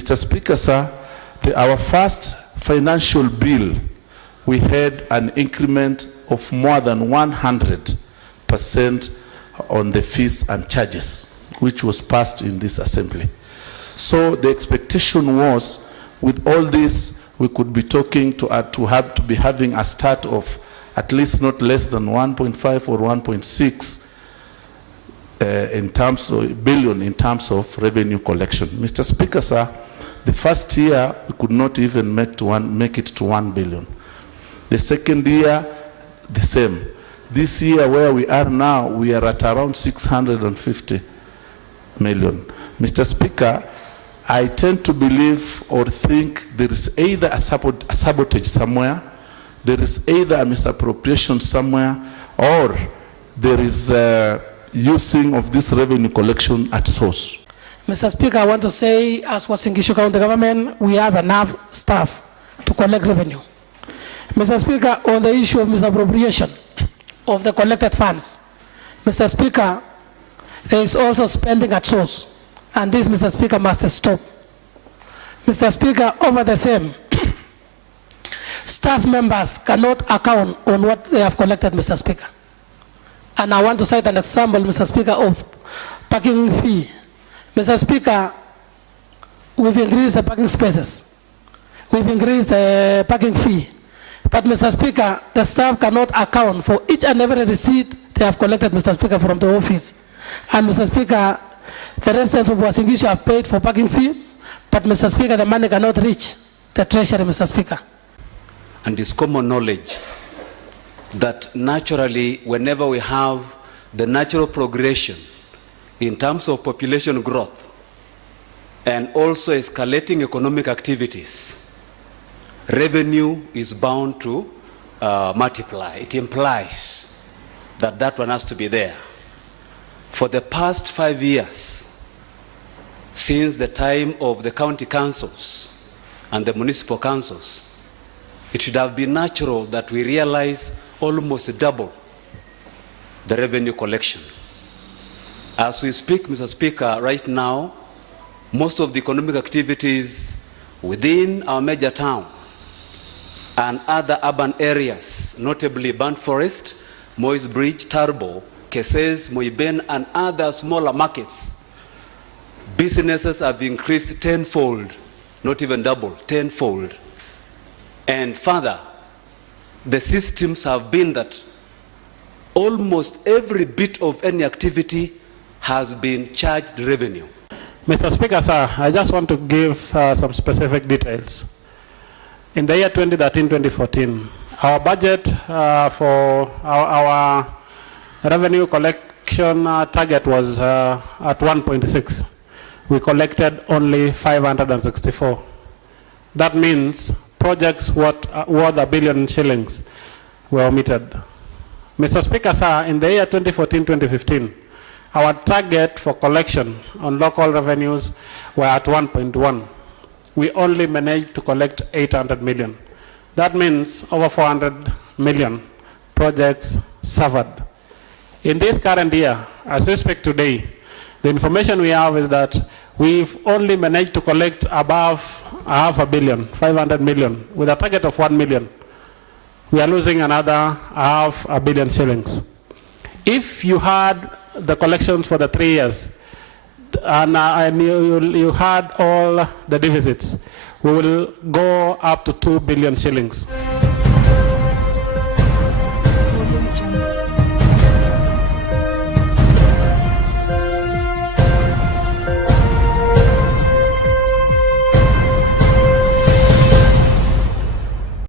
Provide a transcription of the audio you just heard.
Mr. Speaker, sir, our first financial bill, we had an increment of more than 100% on the fees and charges, which was passed in this assembly. So the expectation was, with all this, we could be talking to be having a start of at least not less than 1.5 or 1.6 in terms of billion in terms of revenue collection. Mr. Speaker, sir, the first year we could not even make it to 1 billion. The second year, the same. This year where we are now, we are at around 650 million. Mr. Speaker, I tend to believe or think there is either a sabotage somewhere, there is either a misappropriation somewhere, or there is using of this revenue collection at source. Mr. Speaker, I want to say, as Uasin Gishu County government, we have enough staff to collect revenue. Mr. Speaker, on the issue of misappropriation of the collected funds, Mr. Speaker, there is also spending at source, and this, Mr. Speaker, must stop. Mr. Speaker, over the same, staff members cannot account on what they have collected, Mr. Speaker. And I want to cite an example, Mr. Speaker, of parking fee. Mr. Speaker, we've increased the parking spaces. We've increased the parking fee. But, Mr. Speaker, the staff cannot account for each and every receipt they have collected, Mr. Speaker, from the office. And, Mr. Speaker, the residents of Uasin Gishu have paid for parking fee, but, Mr. Speaker, the money cannot reach the treasury, Mr. Speaker. And it's common knowledge that naturally, whenever we have the natural progression in terms of population growth and also escalating economic activities, revenue is bound to multiply. It implies that that one has to be there. For the past 5 years, since the time of the county councils and the municipal councils, it should have been natural that we realize almost double the revenue collection. As we speak, Mr. Speaker, right now, most of the economic activities within our major town and other urban areas, notably Burnt Forest, Moise Bridge, Turbo, Keses, Moiben, and other smaller markets, businesses have increased tenfold, not even double, tenfold. And further, the systems have been that almost every bit of any activity has been charged revenue. Mr. Speaker, sir, I just want to give some specific details. In the year 2013-2014, our budget for our revenue collection target was at 1.6. We collected only 564. That means projects worth $1 billion shillings were omitted. Mr. Speaker, sir, in the year 2014-2015, our target for collection on local revenues were at 1.1. We only managed to collect 800 million. That means over 400 million projects suffered. In this current year, as we speak today, the information we have is that we've only managed to collect above $500 million, 500 million, with a target of 1 million. We are losing another $500 million shillings. If you had the collections for the 3 years, and you had all the deficits, we will go up to 2 billion shillings.